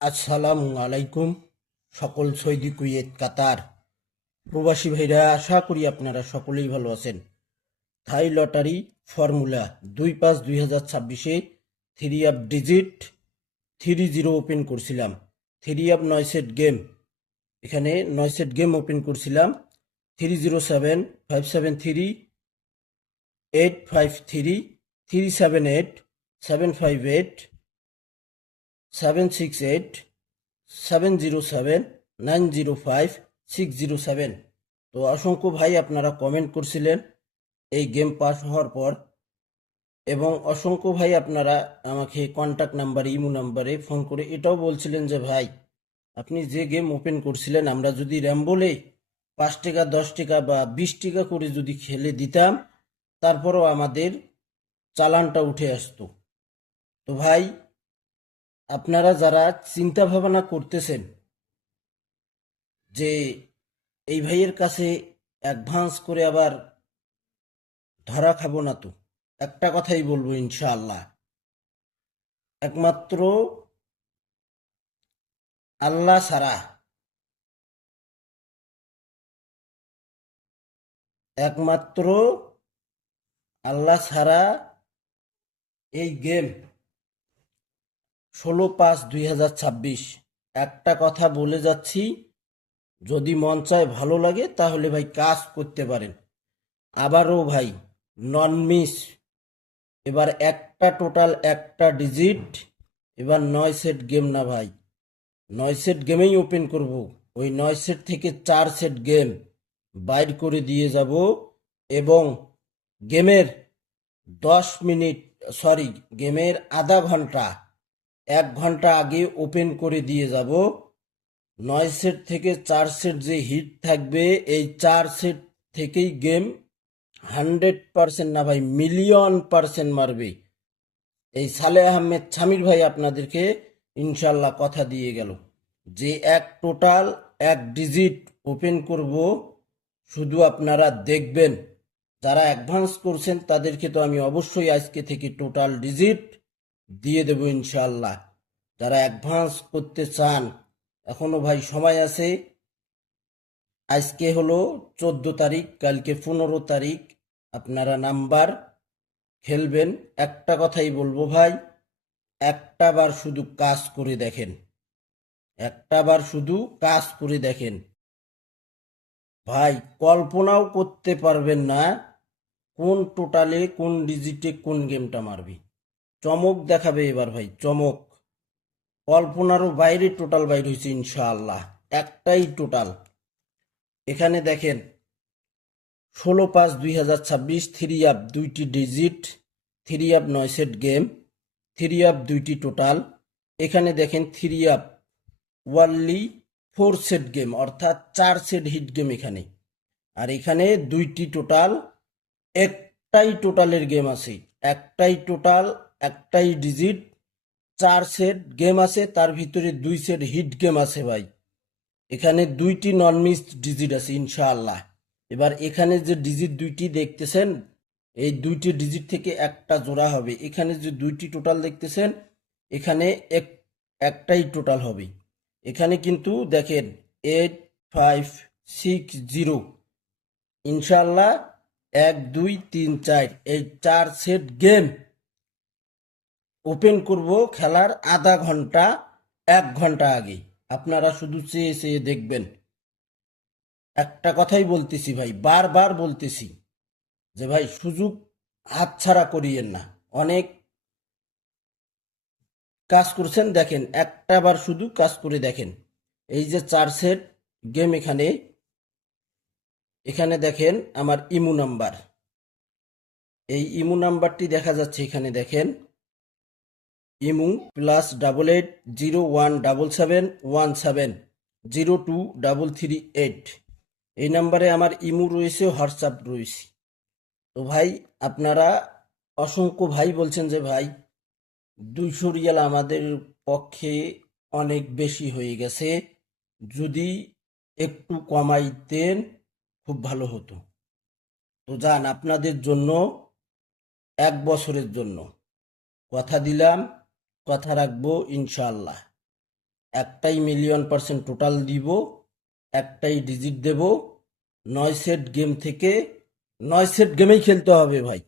আসসালামু আলাইকুম। সকল সৌদি, কুয়েত, কাতার প্রবাসী ভাইরা, আশা করি আপনারা সকলেই ভালো আছেন। থাই লটারি ফর্মুলা 2/5/2026-এ 3 ডিজিট 30 ওপেন করছিলাম। 9 সেট গেম, এখানে 9 সেট গেম ওপেন করছিলাম। 307573 853 378 758 768 707 905 607। তো অসংখ্য ভাই আপনারা কমেন্ট করছিলেন এই গেম পাস হওয়ার পর, এবং অসংখ্য ভাই আপনারা আমাকে কন্ট্যাক্ট নাম্বারে, ইমো নাম্বারে ফোন করে এটাও বলছিলেন যে ভাই, আপনি যে গেম ওপেন করছিলেন আমরা যদি র্যাম্বলে 5 টাকা 10 টাকা বা 20 টাকা করে যদি খেলে দিতাম, তারপরও আমাদের চালানটা উঠে আসতো। তো ভাই, আপনারা যারা চিন্তা ভাবনা করতেছেন যে এই ভাইয়ের কাছে অ্যাডভান্স করে আবার ধরা খাবো না, তো একটা কথাই বলবো, ইনশাআল্লাহ একমাত্র আল্লাহ ছাড়া, একমাত্র আল্লাহ ছাড়া এই গেম 16/5/2026, একটা কথা বলে যাচ্ছি, যদি মন চায় ভালো লাগে তাহলে ভাই কাজ করতে পারেন। আবারও ভাই, নন মিস, এবার একটা ডিজিট, এবার 9 সেট গেম না ভাই, 9 সেট গেমেই ওপেন করব। ওই 9 সেট থেকে 4 সেট গেম বাইর করে দিয়ে যাব, এবং গেমের 10 মিনিট, সরি, গেমের আধা ঘন্টা 1 ঘন্টা আগে ওপেন করে দিয়ে যাব। 9 সেট থেকে 4 সেট যে হিট থাকবে, এই 4 সেট থেকেই গেম 100% না ভাই, মিলিয়ন% মারবে। এই সালে আহমেদ ছামির ভাই আপনাদেরকে ইনশাল্লাহ কথা দিয়ে গেল যে টোটাল 1 ডিজিট ওপেন করব। শুধু আপনারা দেখবেন, যারা অ্যাডভান্স করছেন তাদেরকে তো আমি অবশ্যই আজকে থেকে টোটাল ডিজিট দিয়ে দেব ইনশাল্লাহ। যারা অ্যাডভান্স করতে চান, এখনো ভাই সময় আছে। আজকে হলো 14 তারিখ, কালকে 15 তারিখ। আপনারা নাম্বার খেলবেন। একটা কথাই বলবো ভাই, একটা বার শুধু কাজ করে দেখেন, একটা বার শুধু কাজ করে দেখেন ভাই, কল্পনাও করতে পারবেন না কোন টোটালে কোন ডিজিটে কোন গেমটা মারবি। চমক দেখাবে এবার ভাই, চমক। কল্পনারও বাইরে টোটাল বাইর হয়েছে ইনশাআল্লাহ। একটাই টোটাল, এখানে দেখেন, 16/5/2026, 3 আপ 2টি digit, 3 up 9 set game, 3 up 2টি টোটাল। এখানে দেখেন 3 আপ ওয়ানলি 4 সেট গেম, অর্থাৎ 4 সেট হিট গেম এখানে। আর এখানে 2টি টোটাল, একটাই টোটালের গেম আছে, একটাই টোটাল, একটাই ডিজিট, 4 সেট গেম আছে, তার ভিতরে 2 সেট হিট গেম আছে ভাই। এখানে 2টি নন মিস ডিজিট আছে ইনশাআল্লাহ। এবার এখানে যে ডিজিট 2টি দেখতেছেন, এই 2টি ডিজিট থেকে একটা জোড়া হবে। এখানে যে 2টি টোটাল দেখতেছেন, এখানে একটাই টোটাল হবে। এখানে কিন্তু দেখেন 8560, ইনশাআল্লাহ 1 2 3 4, এই 4 সেট গেম ওপেন করব খেলার আধা ঘন্টা 1 ঘন্টা আগে। আপনারা শুধু চেয়ে চেয়ে দেখবেন। একটা কথাই বলতেছি ভাই, বারবার বলতেছি যে ভাই, সুযোগ হাতছাড়া করিয়েন না। অনেক কাজ করছেন, দেখেন একটা বার শুধু কাজ করে দেখেন। এই যে 4 সেট গেম, এখানে এখানে দেখেন আমার ইমো নাম্বার, এই ইমো নাম্বারটি দেখা যাচ্ছে এখানে দেখেন, ইমু +81771717023338। এই নাম্বারে আমার ইমু রয়েছে, হোয়াটসঅ্যাপ রয়েছে। তো ভাই, আপনারা অসংখ্য ভাই বলছেন যে ভাই, 200 রিয়াল আমাদের পক্ষে অনেক বেশি হয়ে গেছে, যদি একটু কমাইতেন খুব ভালো হতো। তো যান, আপনাদের জন্য 1 বছরের জন্য কথা দিলাম, কথা রাখবো ইনশাআল্লাহ। একটাই মিলিয়ন% টোটাল দিব, একটাই ডিজিট দেব। 9 সেট গেম থেকে 9 সেট গেমেই খেলতে হবে ভাই।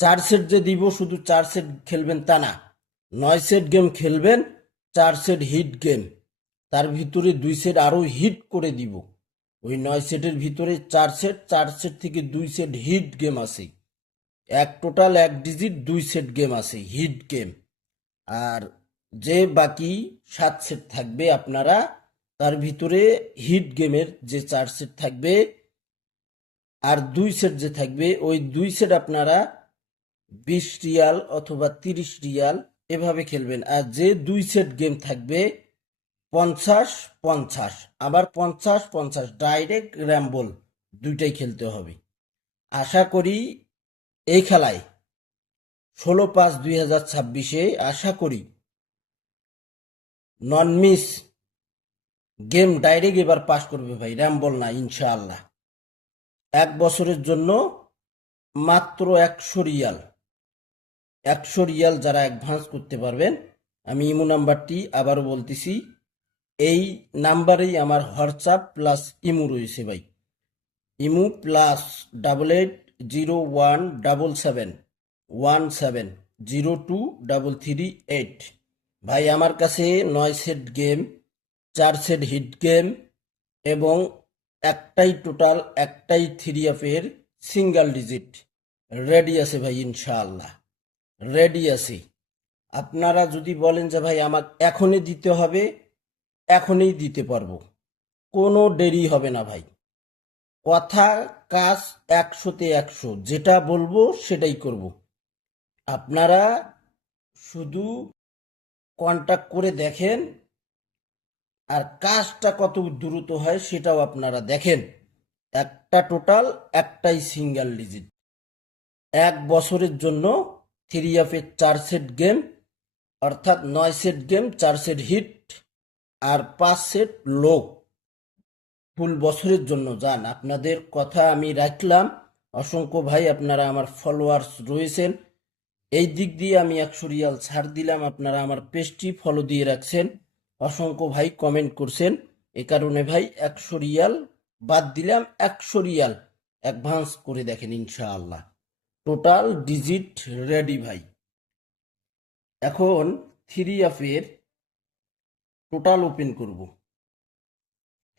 4 সেট যে দিব শুধু 4 সেট খেলবেন তা না, 9 সেট গেম খেলবেন, 4 সেট হিট গেম, তার ভিতরে 2 সেট আরো হিট করে দিব। ওই 9 সেটের ভিতরে 4 সেট, 4 সেট থেকে 2 সেট হিট গেম আছে। টোটাল 1 ডিজিট 2 সেট গেম আছে হিট গেম। আর যে বাকি 7 সেট থাকবে আপনারা, তার ভিতরে হিট গেমের যে 4 সেট থাকবে আর 2 সেট যে থাকবে, ওই 2 সেট আপনারা 20 রিয়াল অথবা 30 রিয়াল এভাবে খেলবেন। আর যে 2 সেট গেম থাকবে 50-50, আবার 50-50 ডাইরেক্ট র্যাম্বল, দুইটাই খেলতে হবে। আশা করি এই খেলায় 16/5/2026 আশা করি নন মিস গেম ডাইরেক্ট এবার পাস করবে ভাই, র্যাম্বল না, ইনশাআল্লাহ। 1 বছরের জন্য মাত্র 100 রিয়াল, 100 রিয়াল যারা অ্যাডভান্স করতে পারবেন, আমি ইমো নাম্বারটি আবারও বলতেছি, এই নাম্বারেই আমার হোয়াটসঅ্যাপ প্লাস ইমো রয়েছে ভাই। ইমো +88071717023338। ভাই আমার কাছে 9 set game, 4 set hit game এবং একটাই 3 অফের সিঙ্গেল ডিজিট রেডি আছে ভাই, ইনশাআল্লাহ রেডি আছে। আপনারা যদি বলেন যে ভাই আমাকে এখনই দিতে হবে, এখনই দিতে পারবো, কোনো দেরি হবে না ভাই। কথা কাজ 100-তে 100, যেটা বলবো সেটাই করব। আপনারা শুধু কন্টাক্ট করে দেখেন, আর কাজটা কত দ্রুত হয় সেটাও আপনারা দেখেন। একটাই সিঙ্গেল ডিজিট, 1 বছরের জন্য 3 অফের 4 সেট গেম, অর্থাৎ 9 সেট গেম, 4 সেট হিট আর 5 সেট লো, ফুল বছরের জন্য যান। আপনাদের কথা আমি রাখলাম। অসংখ্য ভাই আপনারা আমার ফলোয়ার্স রয়েছেন, এই দিক দিয়ে আমি 100 রিয়াল ছাড় দিলাম, আপনারা আমার পেজটি ফলো দিয়ে রাখছেন। অসংখ্য ভাই কমেন্ট করছেন, এ কারণে ভাই 100 রিয়াল বাদ দিলাম, 100 রিয়াল অ্যাডভান্স করে দেখেন, ইনশাআল্লাহ টোটাল ডিজিট রেডি ভাই। এখন 3 অফের টোটাল ওপেন করব,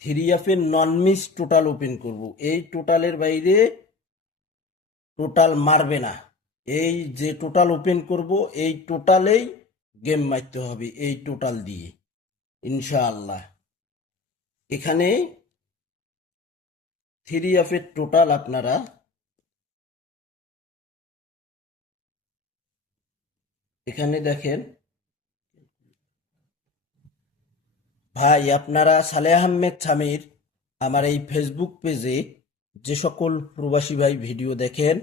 3 অফের নন মিস টোটাল ওপেন করব। এই টোটালের বাইরে টোটাল মারবে না। এই যে টোটাল ওপেন করব, এই টোটালেই গেম মারতে হবে, এই টোটাল দিয়ে ইনশাআল্লাহ। এখানে 3 অফের টোটাল আপনারা এখানে দেখেন ভাই। আপনারা সালেহ আহমেদ সামির আমার এই ফেসবুক পেজে যে সকল প্রবাসী ভাই ভিডিও দেখেন,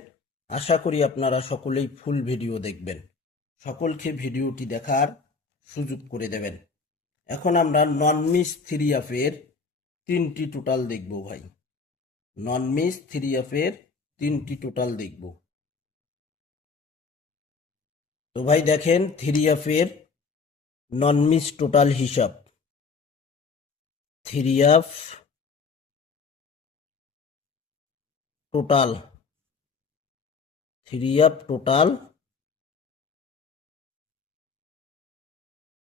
আশা করি আপনারা সকলেই ফুল ভিডিও দেখবেন, সকলকে ভিডিওটি দেখার সুযোগ করে দেবেন। এখন আমরা নন মিস 3 অফের 3টি টোটাল দেখব ভাই, নন মিস 3 অফের 3টি টোটাল দেখব। তো ভাই দেখেন 3 অফের নন মিস টোটাল হিসাব, 3 off total, 3 off total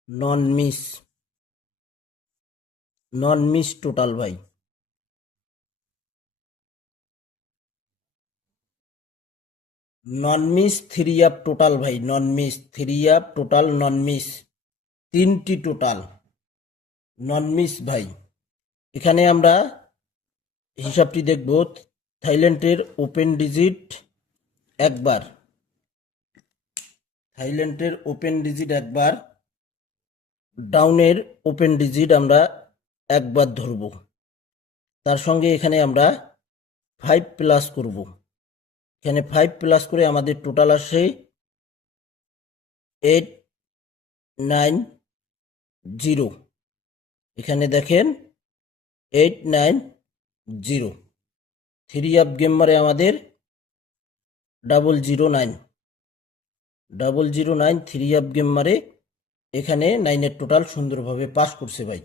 non miss total ভাই। নন মিস 3 অফ টোটাল ভাই, non miss 3 off total, non miss 3টি টোটাল নন মিস ভাই। এখানে আমরা হিসাবটি দেখব। থাইল্যান্ডের ওপেন ডিজিট একবার, থাইল্যান্ডের ওপেন ডিজিট একবার, ডাউনের ওপেন ডিজিট আমরা একবার ধরব। তার সঙ্গে এখানে আমরা 5 প্লাস করব। এখানে 5 প্লাস করে আমাদের টোটাল আসে 890। এখানে দেখেন 890। 3 অফ গেম মারে আমাদের 009, 009 3 অফ গেম মারে এখানে 9-এর টোটাল সুন্দরভাবে পাস করছে ভাই।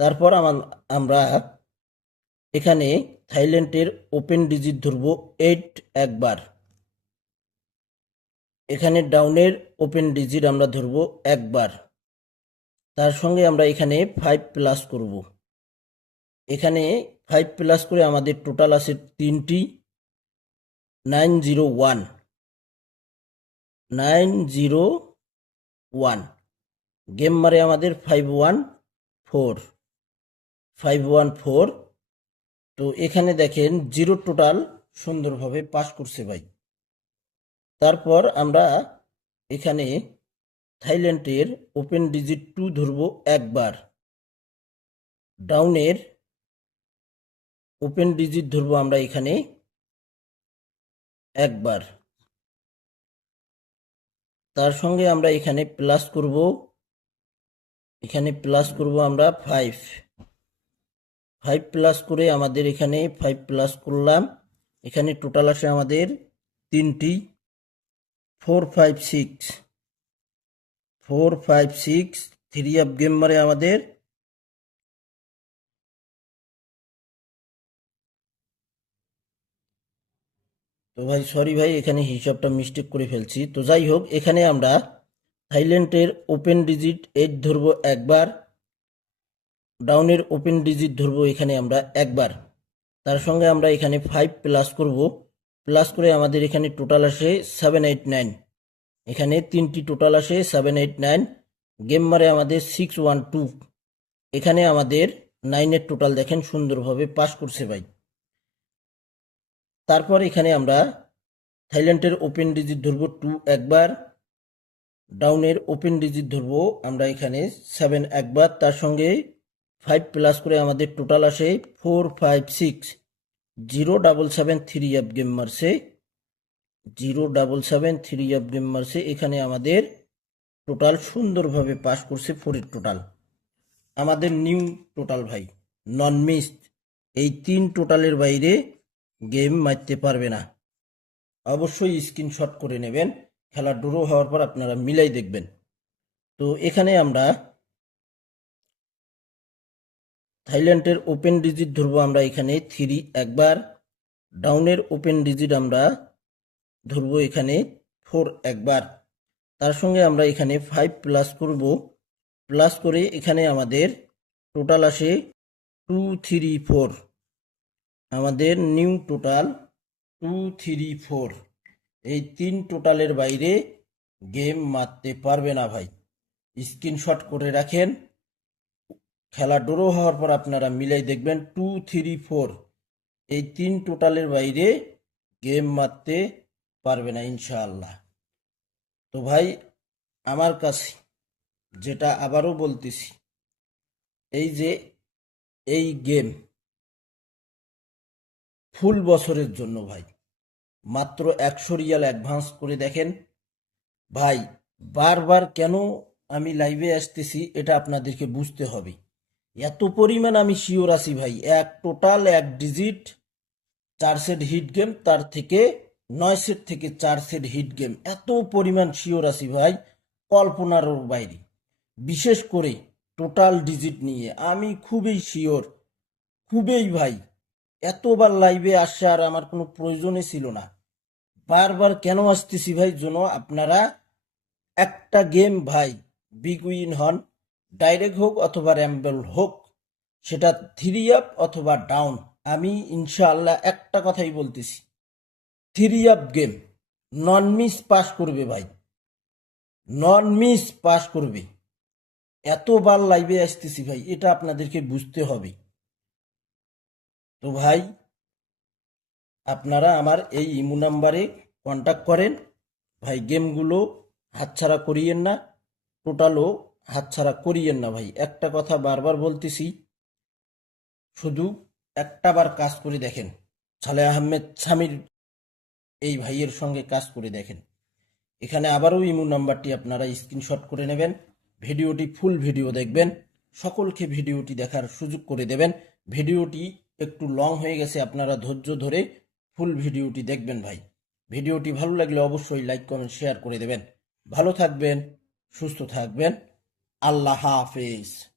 তারপর আমরা এখানে থাইল্যান্ডের ওপেন ডিজিট ধরবো 8 একবার। এখানে ডাউনের ওপেন ডিজিট আমরা ধরবো একবার। তার সঙ্গে আমরা এখানে 5 প্লাস করব। এখানে 5 প্লাস করে আমাদের টোটাল আছে 3টি 901 901। গেম মারে আমাদের 514। তো এখানে দেখেন 0 টোটাল সুন্দরভাবে পাস করছে ভাই। তারপর আমরা এখানে থাইল্যান্ডের ওপেন ডিজিট 2 ধরবো একবার। ডাউনের ওপেন ডিজিট ধরবো আমরা এখানে একবার। তার সঙ্গে আমরা এখানে প্লাস করব। এখানে প্লাস করব আমরা 5 প্লাস করে আমাদের এখানে 5 প্লাস করলাম। এখানে টোটাল আসে আমাদের 3টি 456 3 আপ গেম মারে আমাদের তো ভাই সরি ভাই, এখানে হিসাবটা মিস্টেক করে ফেলছি। তো যাই হোক, এখানে আমরা থাইল্যান্ডের ওপেন ডিজিট 8 ধরবো একবার। ডাউনের ওপেন ডিজিট ধরবো এখানে আমরা একবার। তার সঙ্গে আমরা এখানে 5 প্লাস করব। প্লাস করে আমাদের এখানে টোটাল আসে 789। এখানে 3টি টোটাল আসে 789। গেম মারে আমাদের 612। এখানে আমাদের 9-এর টোটাল দেখেন সুন্দরভাবে পাস করছে ভাই। তারপর এখানে আমরা থাইল্যান্ডের ওপেন ডিজিট ধরবো 2 একবার। ডাউনের ওপেন ডিজিট ধরবো আমরা এখানে 7 একবার। তার সঙ্গে 5 প্লাস করে আমাদের টোটাল আসে 456 077 3 অ্যাপ গেম মারছে 077 3 অ্যাপ গেম মারছে। এখানে আমাদের টোটাল সুন্দরভাবে পাস করছে 4-এর টোটাল। আমাদের নিউ টোটাল ভাই, নন মিসড। এই 3 টোটালের বাইরে গেম মারতে পারবে না। অবশ্যই স্ক্রিনশট করে নেবেন। খেলা ড্র হওয়ার পর আপনারা মিলাই দেখবেন। তো এখানে আমরা থাইল্যান্ডের ওপেন ডিজিট ধরবো আমরা এখানে 3 একবার। ডাউনের ওপেন ডিজিট আমরা ধরবো এখানে 4 একবার। তার সঙ্গে আমরা এখানে 5 প্লাস করব। প্লাস করে এখানে আমাদের টোটাল আসে 234। আমাদের নিউ টোটাল 234। এই 3 টোটালের বাইরে গেম মারতে পারবে না ভাই। স্ক্রিনশট করে রাখেন। খেলা ড্র হওয়ার পর আপনারা মিলাই দেখবেন 234। এই 3 টোটালের বাইরে গেম মারতে পারবে না ইনশাআল্লাহ। তো ভাই আমার কাছে যেটা আবারও বলতেছি, এই যে এই গেম ফুল বছরের জন্য ভাই, মাত্র 100 রিয়াল অ্যাডভান্স করে দেখেন ভাই। বারবার কেন আমি লাইভে আসতেছি এটা আপনাদেরকে বুঝতে হবে। এত পরিমাণ আমি শিওর আছি ভাই, এক total 1 digit 4 set hit game, তার থেকে 9 সেট থেকে 4 সেট হিট গেম, এত পরিমাণ শিওর আছি ভাই কল্পনারও বাইরে। বিশেষ করে টোটাল ডিজিট নিয়ে আমি খুবই শিওর, খুবই ভাই। এতবার লাইভে আসার আমার কোনো প্রয়োজনই ছিল না। বারবার কেন আসতেছি ভাই, জন্য আপনারা একটা গেম ভাই বিগ উইন হন, ডাইরেক্ট হোক অথবা র্যাম্বল হোক, সেটা 3 আপ অথবা ডাউন। আমি ইনশাআল্লাহ একটা কথাই বলতেছি, 3 আপ গেম নন মিস পাস করবে ভাই, নন মিস পাস করবে। এতবার লাইভে আসতেছি ভাই, এটা আপনাদেরকে বুঝতে হবে। তো ভাই আপনারা আমার এই ইমো নাম্বারে কন্টাক্ট করেন ভাই। গেমগুলো হাতছাড়া করিয়েন না, টোটালও হাতছাড়া করিয়েন না ভাই। একটা কথা বারবার বলতেছি, শুধু একটা বার কাজ করে দেখেন। সালেহ আহমেদ সামির এই ভাইয়ের সঙ্গে কাজ করে দেখেন। এখানে আবারও ইমো নাম্বারটি আপনারা স্ক্রিনশট করে নেবেন। ভিডিওটি ফুল ভিডিও দেখবেন। সকলকে ভিডিওটি দেখার সুযোগ করে দেবেন। ভিডিওটি একটু লং হয়ে গেছে, আপনারা ধৈর্য ধরে ফুল ভিডিওটি দেখবেন ভাই। ভিডিওটি ভালো লাগলে অবশ্যই লাইক কমেন্ট শেয়ার করে দেবেন। ভালো থাকবেন। সুস্থ থাকবেন। আল্লাহ হাফেজ।